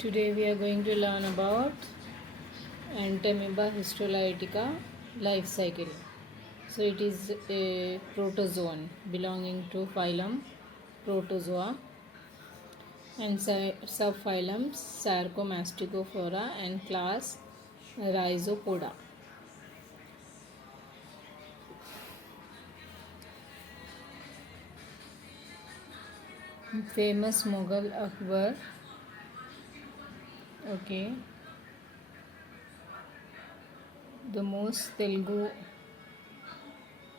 Today we are going to learn about Entamoeba histolytica life cycle. So it is a protozoan belonging to phylum Protozoa and subphylum Sarcomasticophora and class Rhizopoda. Famous Mughal Akbar. Okay. The most Telugu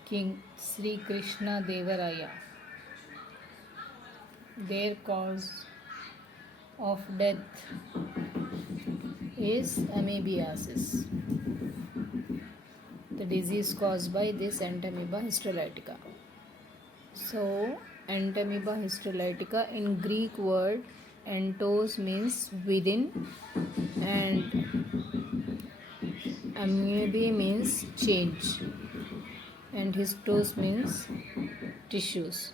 king Sri Krishna Devaraya. Their cause of death is amoebiasis, the disease caused by this Entamoeba histolytica. So, Entamoeba histolytica in Greek word entos means within and amoebae means change and histose means tissues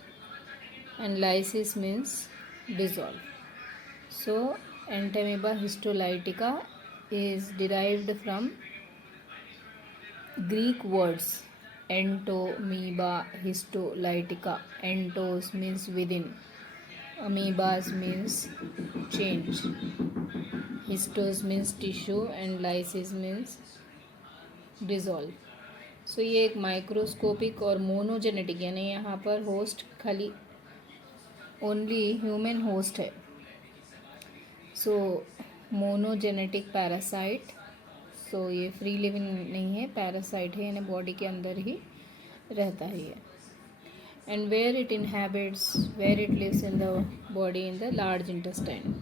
and lysis means dissolve. So, Entamoeba histolytica is derived from Greek words entomoeba, histolytica. Entos means within, amoebas means change, histose means tissue and lysis means dissolve. सो ये एक microscopic और monogenetic यानी यहाँ पर host खाली only human host है. सो monogenetic parasite. सो ये free living नहीं है, पैरासाइट है यानी बॉडी के अंदर ही रहता है ये. And where it inhabits, where it lives in the body in the large intestine.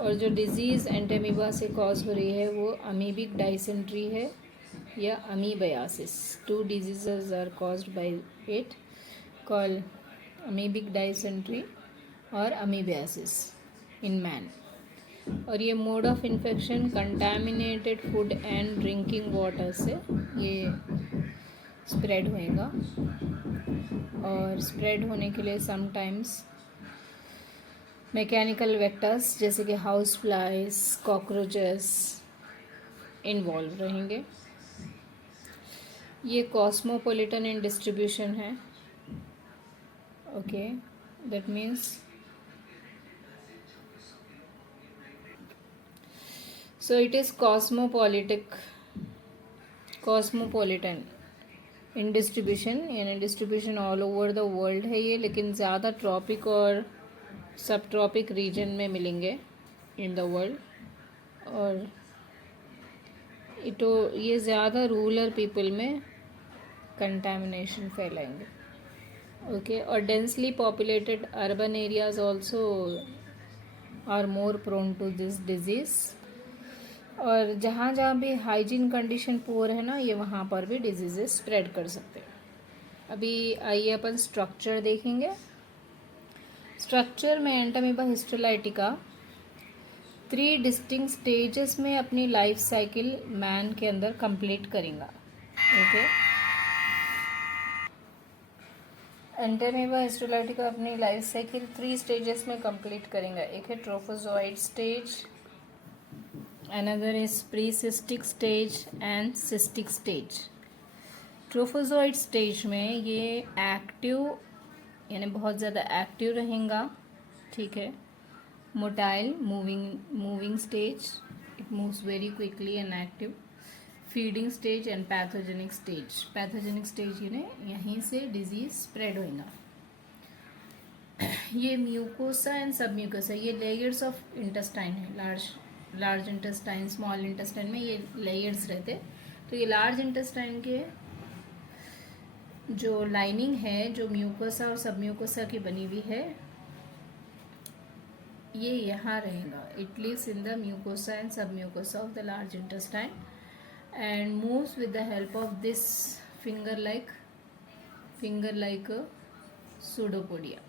और जो डिजीज़ एंटामीबा से कॉज हो रही है वो अमीबिक डाइसेंट्री है या amoebiasis. Two diseases are caused by it called amoebic dysentery और amoebiasis in man. और ये mode of infection contaminated food and drinking water से ये स्प्रेड होएगा. और स्प्रेड होने के लिए समटाइम्स मैकेनिकल वेक्टर्स जैसे कि हाउस फ्लाइज, कॉकरोचेस इन्वॉल्व रहेंगे. ये कॉस्मोपॉलिटन इन डिस्ट्रीब्यूशन है. Okay, that means so it is cosmopolitan in distribution यानी distribution all over the world है ये, लेकिन ज़्यादा ट्रॉपिक और सब ट्रॉपिक रीजन में मिलेंगे इन द वर्ल्ड. और ये ज़्यादा रूरल पीपल में कंटामिनेशन फैलाएंगे. ओके, और densely populated urban areas also are more prone to this disease. और जहाँ जहाँ भी हाइजीन कंडीशन पुअर है ना, ये वहाँ पर भी डिजीजेस स्प्रेड कर सकते हैं. अभी आइए अपन स्ट्रक्चर देखेंगे. स्ट्रक्चर में एंटामीबा हिस्टोलाइटिका 3 डिस्टिंक्ट स्टेजेस में अपनी लाइफ साइकिल मैन के अंदर कंप्लीट करेगा. ओके, एंटामीबा हिस्टोलाइटिका अपनी लाइफ साइकिल 3 स्टेजेस में कंप्लीट करेगा. एक है trophozoite stage, another is precystic stage and cystic stage. Trophozoite stage में ये एक्टिव यानी बहुत ज़्यादा एक्टिव रहेगा. ठीक है. Motile moving stage, it moves very quickly and active. Feeding stage and pathogenic stage. Pathogenic stage यानी यहीं से डिजीज स्प्रेड होगा. ये म्यूकोसा एंड सब म्यूकोसा, ये लेयर्स ऑफ इंटेस्टाइन है. लार्ज इंटेस्टाइन, स्मॉल इंटेस्टाइन में ये लेयर्स रहते. तो ये लार्ज इंटेस्टाइन के जो लाइनिंग है, जो म्यूकोसा और सब म्यूकोसा की बनी हुई है, ये यहाँ रहेगा. It lives in the mucosa and submucosa of the large intestine and moves with the help of this finger like pseudopodia.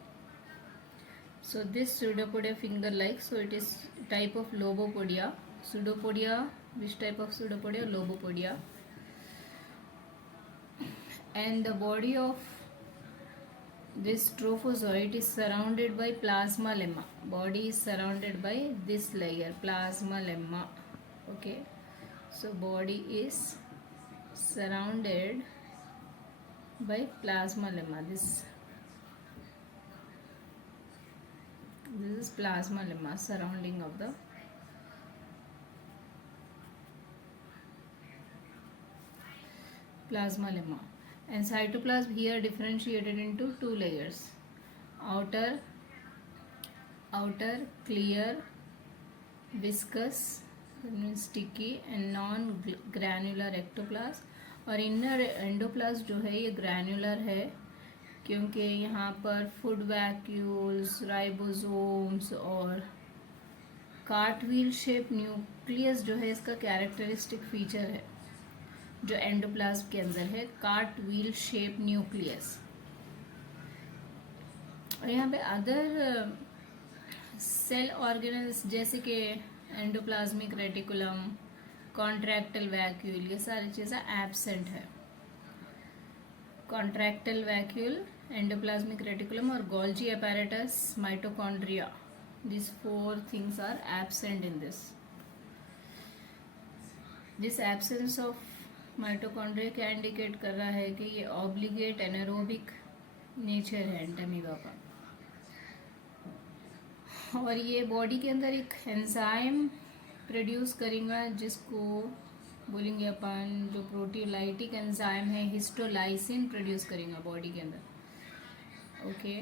So this pseudopodia finger like, so it is type of lobopodia. Pseudopodia, which type of pseudopodia? Lobopodia. And the body of This trophozoite is surrounded by plasma lemma. Body is surrounded by this layer, plasma lemma. Okay, so body is surrounded by plasma lemma. This is plasma lemma, surrounding of the plasma lemma. And cytoplasm here differentiated into two layers, outer clear viscous sticky and non granular ectoplasm, और inner endoplasm जो है ये granular है क्योंकि यहाँ पर food vacuoles, ribosomes और cartwheel shape nucleus जो है इसका कैरेक्टरिस्टिक फीचर है जो एंडोप्लाज्म के अंदर है, कार्टव्हील शेप न्यूक्लियस। और यहाँ पे अदर सेल ऑर्गेनल्स जैसे कि एंडोप्लाज्मिक रेटिकुलम, कॉन्ट्रैक्टल वैक्यूल, ये सारी चीज़ें एब्सेंट है। कॉन्ट्रैक्टल वैक्यूल, एंडोप्लाज्मिक रेटिकुलम और Golgi apparatus, mitochondria, these four things are absent in this. This absence of mitochondria क्या इंडिकेट कर रहा है कि ये ऑब्लिगेट एनारोबिक नेचर है एंटामीबा का, और ये बॉडी के अंदर एक एंजाइम प्रोड्यूस करेगा जिसको बोलेंगे अपन, जो प्रोटीलाइटिक एंजाइम है, हिस्टोलाइसिन प्रोड्यूस करेगा बॉडी के अंदर। ओके,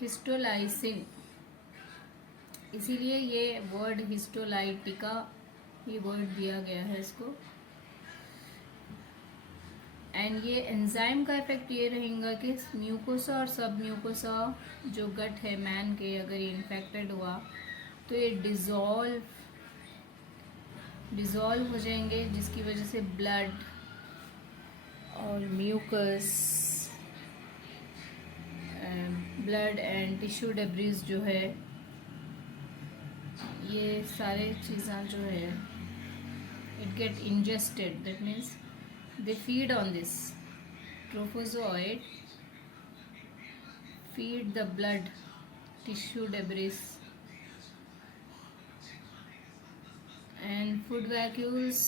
हिस्टोलाइसिन, इसीलिए ये वर्ड हिस्टोलाइटिका ये वर्ड दिया गया है इसको। एंड ये एंजाइम का इफेक्ट ये रहेगा कि म्यूकोसा और सब म्यूकोसा जो गट है मैन के, अगर ये इन्फेक्टेड हुआ तो ये डिज़ोल्व हो जाएंगे, जिसकी वजह से ब्लड और mucus, blood and tissue debris जो है, ये सारे चीज़ें जो है it get ingested, that means they feed on this trophozoite, feed the blood tissue debris and food vacuoles।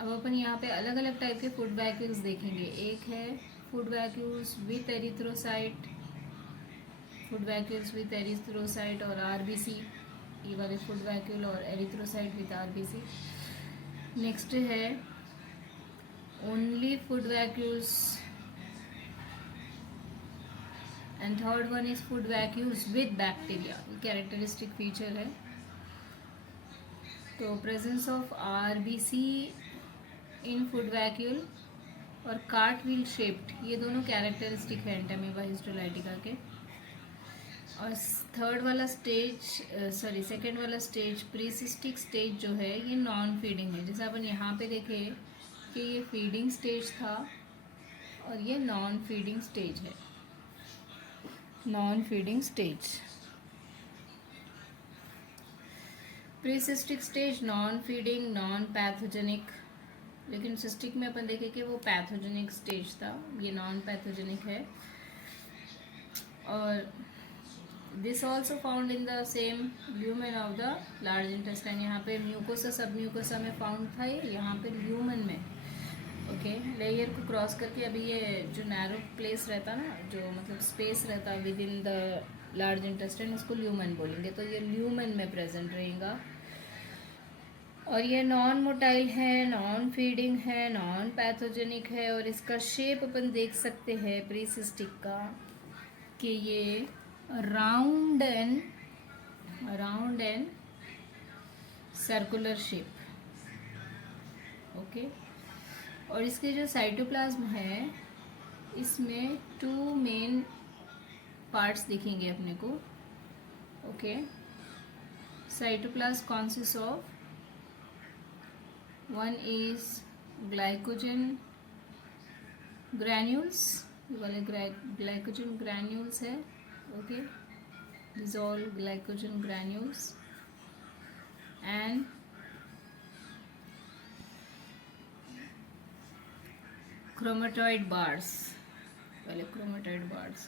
अब अपन यहाँ पे अलग अलग टाइप के फूड वैक्यूल्स देखेंगे। एक है food vacuoles with erythrocyte, food vacuoles with erythrocyte और आरबीसी, ये वाले फूड वैक्यूल और एरिथ्रोसाइट विथ आरबीसी। नेक्स्ट है only food vacuoles and third one is food vacuoles with bacteria, ये characteristic feature है। तो presence of RBC in food vacuole और cartwheel shaped, ये दोनों characteristic है एंटामीबा हिस्टोलाइटिका के। और थर्ड वाला स्टेज सेकेंड वाला स्टेज प्रीसिस्टिक स्टेज जो है ये नॉन फीडिंग है। जैसे अपन यहाँ पे देखे कि ये फीडिंग स्टेज था और ये नॉन फीडिंग स्टेज है, non feeding stage. Precystic stage non feeding, non pathogenic, लेकिन सिस्टिक में अपन देखे कि वो पैथोजेनिक स्टेज था, ये नॉन पैथोजेनिक है। और this also found in the same lumen of the large intestine. यहाँ पे म्यूकोसा सब म्यूकोसा में फाउंड था, ये यहाँ पे ल्यूमेन में। ओके, लेयर को क्रॉस करके अभी ये जो नैरो प्लेस रहता ना, जो मतलब स्पेस रहता with in the large intestine, उसको ल्यूमेन बोलेंगे। तो ये ल्यूमेन में प्रेजेंट रहेगा और ये नॉन मोटाइल है, नॉन फीडिंग है, नॉन पैथोजेनिक है। और इसका शेप अपन देख सकते हैं प्रीसिस्टिक का कि ये round and circular shape. Okay, और इसके जो साइटोप्लाज्म है इसमें टू मेन पार्ट्स दिखेंगे अपने को। Okay, cytoplasm consists of, one is glycogen granules, ये वाले glycogen granules है। Okay, these all glycogen granules and chromatoid bars। पहले क्रोमेटाइड बार्स।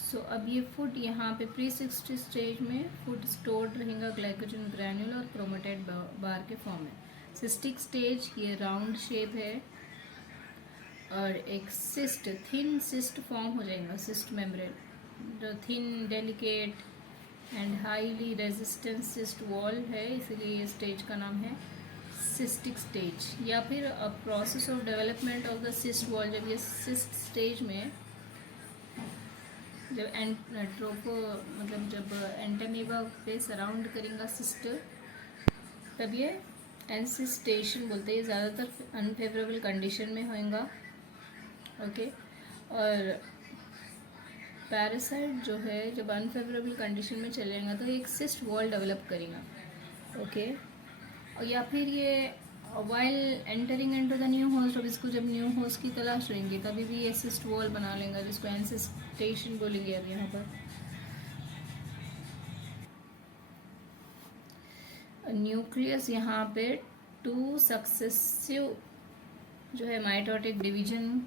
सो अब ये फूड यहाँ पे प्री 60 स्टेज में फूड स्टोर्ड रहेगा ग्लाइकोजन ग्रैन्यूल और क्रोमेटाइड बार के फॉर्म में। सिस्टिक स्टेज ये राउंड शेप है और एक सिस्ट, थिन सिस्ट फॉर्म हो जाएगा, सिस्ट मेम्ब्रेन, जो thin delicate and highly resistant cyst wall है, इसलिए ये स्टेज का नाम है सिस्टिक स्टेज। या फिर a process of development of the cyst wall, जब ये सिस्ट स्टेज में जब ट्रोफो मतलब जब एंटामीबा पे सराउंड करेगा सिस्ट, तब ये एनसिस्टेशन बोलते हैं। ये ज़्यादातर अनफेवरेबल कंडीशन में होएगा, ओके। और पैरासाइट जो है जब अनफेवरेबल कंडीशन में चलेगा तो एक सिस्ट वॉल डेवलप करेगा, ओके। और या फिर ये while entering into the new host, अब इसको जब न्यू होस्ट की तलाश रहेंगे तभी भी ये सिस्ट वॉल बना लेगा, जिसको एंसिस्टेशन बोलेंगे अब यहाँ पर। न्यूक्लियस यहाँ पे 2 सक्सेसिव जो है माइटोटिक डिवीजन,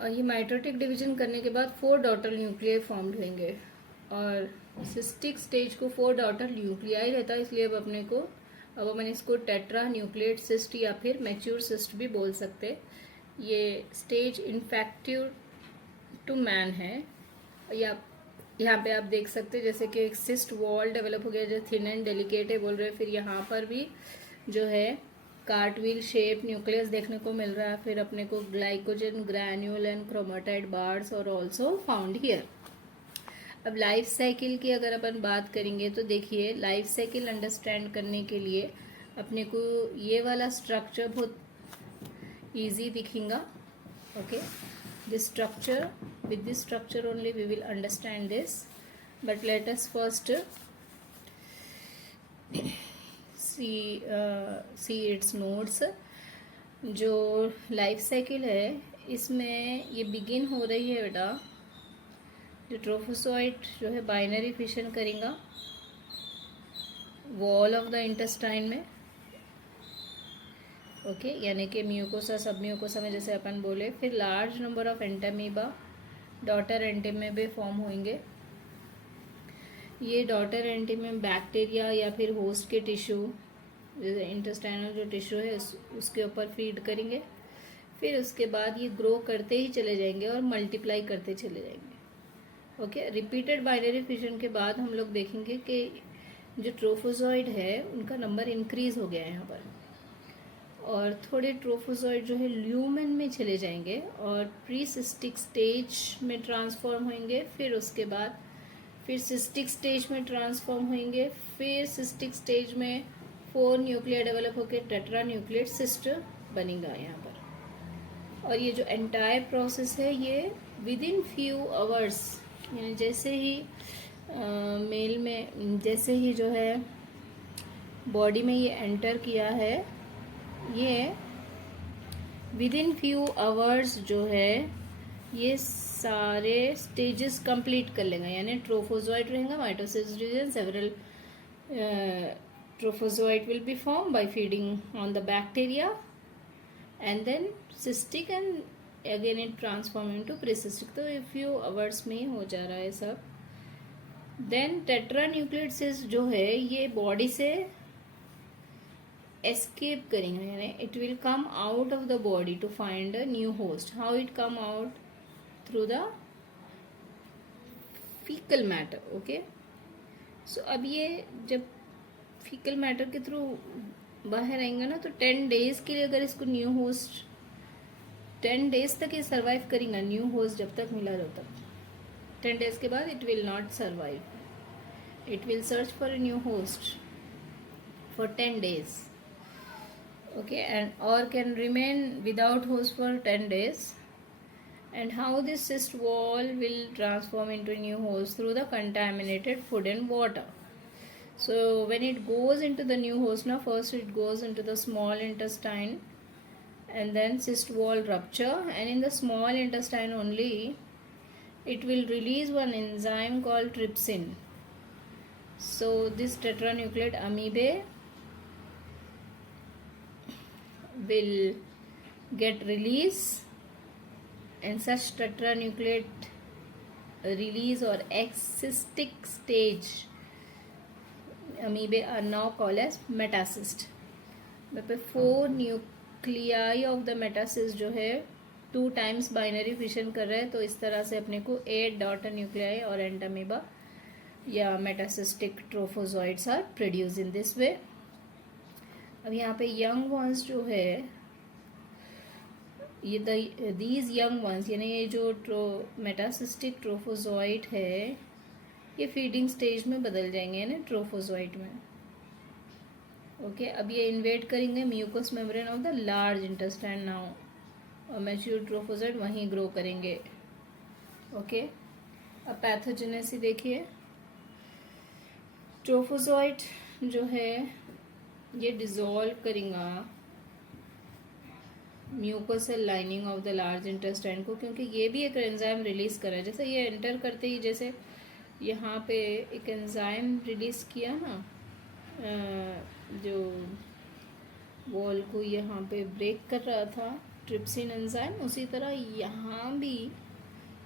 और ये माइटोटिक डिवीजन करने के बाद 4 डॉटर न्यूक्लियाई फॉर्म्ड होंगे। और सिस्टिक स्टेज को 4 डॉटर न्यूक्लियाई रहता है, इसलिए अब अपन इसको टेट्रा न्यूक्लिएट सिस्ट या फिर मैच्योर सिस्ट भी बोल सकते। ये स्टेज इन्फेक्टिव टू मैन है। या यहाँ पे आप देख सकते हैं जैसे कि एक सिस्ट वॉल डेवलप हो गया जो थिन एंड डेलिकेट है बोल रहे हैं। फिर यहाँ पर भी जो है कार्टविल शेप न्यूक्लियस देखने को मिल रहा है। फिर अपने को glycogen granule and chromatid bars और ऑल्सो फाउंड हियर। अब लाइफ साइकिल की अगर अपन बात करेंगे तो देखिए, लाइफ साइकिल अंडरस्टैंड करने के लिए अपने को ये वाला स्ट्रक्चर बहुत इजी दिखेगा, okay. This structure, with this structure only we will understand this, but let us first see its nodes। जो लाइफ साइकिल है इसमें ये बिगिन हो रही है बेटा, जो ट्रोफोसोइट जो है बाइनरी फिशन करेगा वॉल ऑफ द इंटेस्टाइन में, ओके, यानी कि म्यूकोसा सब म्यूकोसा में जैसे अपन बोले। फिर large number of Entamoeba daughter entamoebae form होंगे। ये डॉटर एंटीमेब बैक्टीरिया या फिर होस्ट के टिश्यू, जैसे इंटेस्टाइनल जो टिश्यू है उसके ऊपर फीड करेंगे। फिर उसके बाद ये ग्रो करते ही चले जाएंगे और मल्टीप्लाई करते चले जाएंगे, ओके। रिपीटेड बाइनरी फिशन के बाद हम लोग देखेंगे कि जो ट्रोफोजॉइड है उनका नंबर इंक्रीज हो गया है यहाँ पर, और थोड़े ट्रोफोजॉइड जो है ल्यूमेन में चले जाएंगे और प्री सिस्टिक स्टेज में ट्रांसफॉर्म होंगे। फिर उसके बाद फिर सिस्टिक स्टेज में ट्रांसफॉर्म होंगे। फिर सिस्टिक स्टेज में 4 न्यूक्लियर डेवलप होकर टेट्रा न्यूक्लिएट सिस्ट बनेगा यहाँ पर। और ये जो एंटायर प्रोसेस है ये विद इन फ्यू आवर्स, यानी जैसे ही मेल में जैसे ही जो है बॉडी में ये एंटर किया है, ये विद इन फ्यू आवर्स जो है ये सारे स्टेजेस कंप्लीट कर लेगा। यानी ट्रोफोजॉइड रहेगा, mitosis reason, several trophozoite will be form by feeding on the bacteria and then cystic and again it transform into precystic. तो ये फ्यू आवर्स में ही हो जा रहा है सब। देन टेट्रा न्यूक्लिएट सिस्ट जो है ये बॉडी से एस्केप करेंगे, यानी it will come out of the body to find a new host. How it come out? Through the fecal matter, okay. So अब ये जब फीकल मैटर के थ्रू बाहर आएंगे ना, तो 10 डेज के लिए अगर इसको न्यू होस्ट 10 डेज तक ये सर्वाइव करेंगे, न्यू होस्ट जब तक मिला जब तक। 10 डेज के बाद it will not survive, it will search for a new host for 10 days, okay, and or can remain without host for 10 days. And how this cyst wall will transform into new host? Through the contaminated food and water. So when it goes into the new host, now first it goes into the small intestine and then cyst wall rupture, and in the small intestine only it will release one enzyme called trypsin. So this tetranucleate amoebae will get release, and such tetranucleate release or excistic stage amoeba are now called as metacyst. पे 4 nuclei of the मेटासिस जो है 2 times binary fission कर रहे हैं, तो इस तरह से अपने को 8 डॉटर न्यूक्लियाई और एंटामीबा या metacystic trophozoites are produce in this way. अब यहाँ पे यंग वंस जो है ये दीज यंग वंस यानी ये जो मेटासिस्टिक ट्रोफोजॉइड है ये फीडिंग स्टेज में बदल जाएंगे यानी ट्रोफोजॉइड में. ओके अब ये इन्वेट करेंगे mucus membrane of the large intestine now और मैच्योर ट्रोफोजॉइड वहीं ग्रो करेंगे. ओके अब पैथोजेनेसी देखिए. ट्रोफोजॉइड जो है ये डिजोल्व करेगा mucosal lining of the large intestine को, क्योंकि ये भी एक एंजाइम रिलीज कर रहा है. जैसे ये एंटर करते ही जैसे यहाँ पे एक एंजाइम रिलीज किया ना जो वॉल को यहाँ पे ब्रेक कर रहा था ट्रिप्सिन एंजाइम, उसी तरह यहाँ भी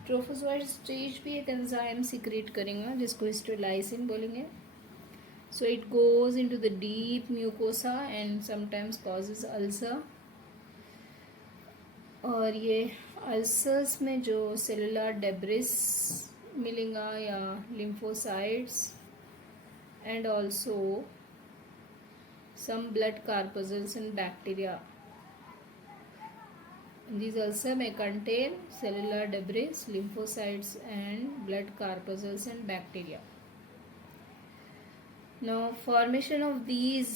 ट्रोफोजॉइड स्टेज भी एक एंजाइम सिक्रेट करेगा जिसको हिस्टोलाइसिन बोलेंगे. So it goes into the deep mucosa and sometimes causes ulcer. और ये अल्सर्स में जो सेलुलर डेब्रिस मिलेगा या lymphocytes and also some blood corpuscles and bacteria. These also may contain cellular debris, lymphocytes and blood corpuscles and bacteria. Now formation of these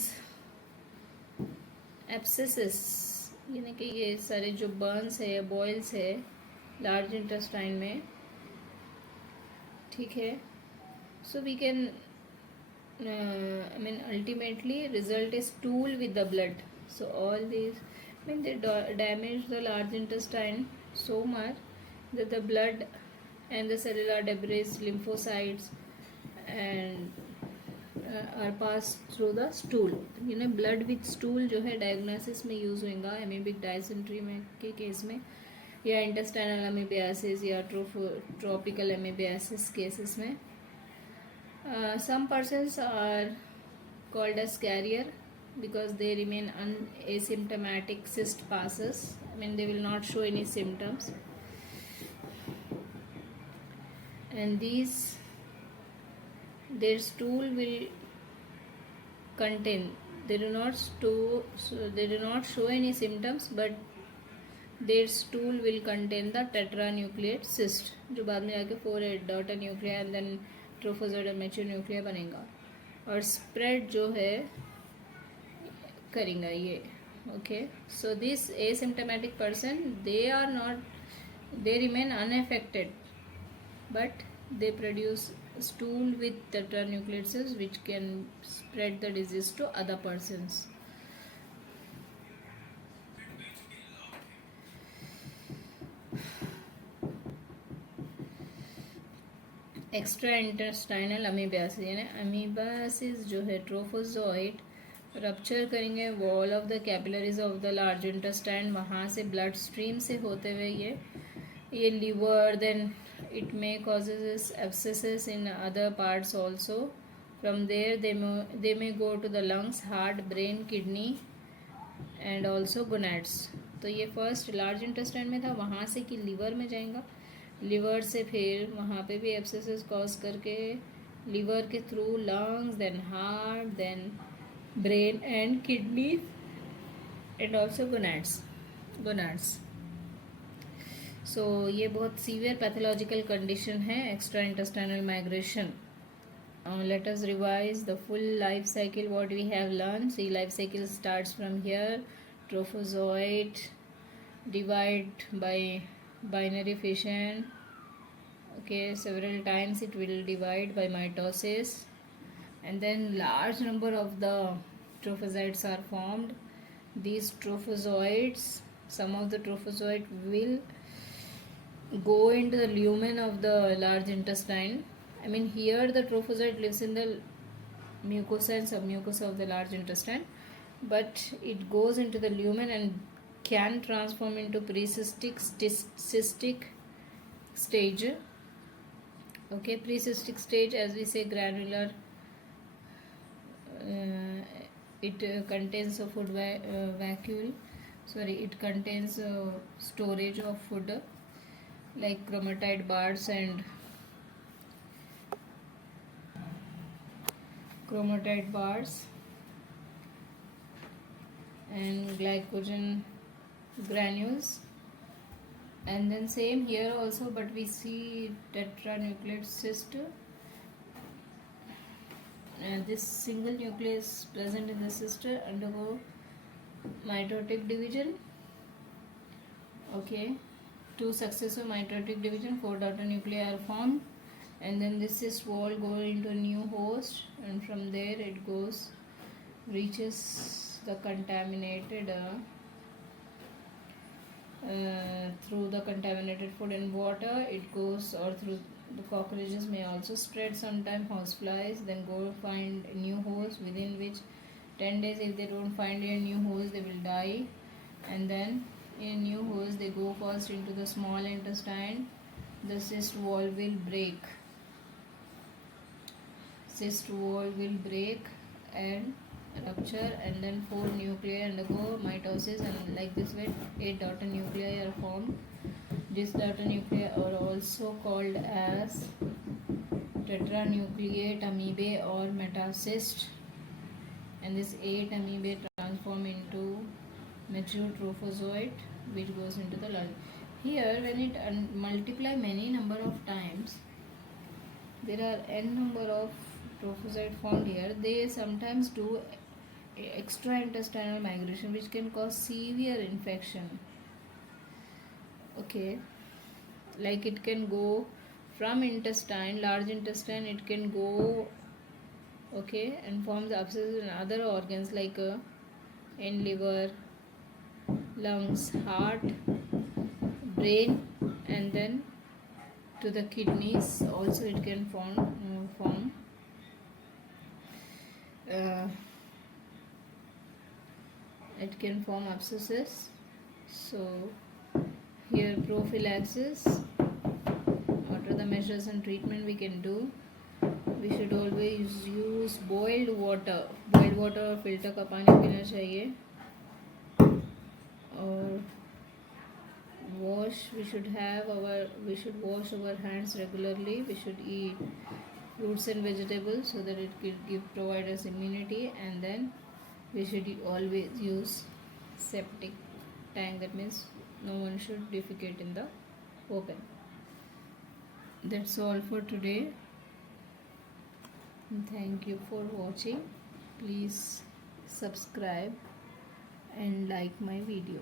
abscesses यानी कि ये सारे जो बर्न्स है या बॉयल्स है लार्ज इंटेस्टाइन में, ठीक है. So we can ultimately result is stool with the blood. So all these they damage the large intestine so much that the blood and the cellular debris, lymphocytes and are passed through the stool. blood with stool जो है diagnosis में use होगा amoebic dysentery में के case में या intestinal amoebiasis या tropical amoebiasis cases में. Some persons are called as carrier because they remain asymptomatic. Cyst passes. They will not show any symptoms. And their stool will contain. They do not show any symptoms, but their stool will contain the tetranucleate cyst, जो बाद में आके 4 daughter Nucleya and then ट्रोफोजॉइड और mature Nucleya बनेगा और spread जो है करेंगे ये. Okay so this asymptomatic person they remain unaffected but they produce stool with tetranucleate cells which can spread the disease to other persons. Extra intestinal amoebiasis यानी amoebiasis जो है ट्रोफोजॉइड रप्चर करेंगे wall of the capillaries of the large intestine, वहाँ से blood stream से होते हुए ये liver, then it may causes abscesses in other parts also. From there they may go to the lungs, heart, brain, kidney and also gonads. तो ये first large intestine में था, वहाँ से कि लिवर में जाएगा, लिवर से फिर वहाँ पे भी एब्सेसेस कॉज करके लिवर के through lungs, then heart, then brain and kidney and also gonads. So ये बहुत सीवियर पैथोलॉजिकल कंडीशन है extra intestinal migration. Let us revise the full life cycle what we have learned. See, life cycle starts from here. Trophozoite divide by binary fission. Okay, several times it will divide by mitosis, and then large number of the trophozoites are formed. These trophozoites, some of the trophozoite will go into the lumen of the large intestine. Here the trophozoite lives in the mucosa and submucosa of the large intestine, but it goes into the lumen and can transform into precystic cystic stage. Okay, precystic stage, as we say, granular. It contains a food vacuole. Sorry, it contains storage of food like chromatide bars and glycogen granules. And then same here also, but we see tetranucleate cyst. This single nucleus present in the cyst undergo mitotic division. Okay, two successive mitotic division, 4 daughter nuclei are formed, and then this cyst wall go into a new host, and from there it reaches the contaminated through the contaminated food and water. It goes, or through the cockroaches may also spread sometime, houseflies, then go find a new host, within which 10 days if they don't find a new host they will die. And then in a new host they go first into the small intestine. The cyst wall will break and rupture, and then 4 nuclei undergo mitosis, and like this way 8 daughter nuclei are formed. These daughter nuclei are also called as tetranucleate amoebae or metacyst, and this 8 amoebae transform into mature trophozoite which goes into the lung. Here when it multiply many number of times, there are n number of trophozoite found here. They sometimes do extraintestinal migration which can cause severe infection. Okay, like it can go from intestine, large intestine, it can go, okay, and form the abscesses in other organs like in liver, lungs, heart, brain, and then to the kidneys also it can form it can form abscesses. So here prophylaxis, what are the measures and treatment we can do? We should always use boiled water और filter का पानी पीना चाहिए, और we should wash our hands regularly. We should eat fruits and vegetables so that it will provide us immunity, and then we should always use septic tank. That means no one should defecate in the open. That's all for today. Thank you for watching. Please subscribe and like my video.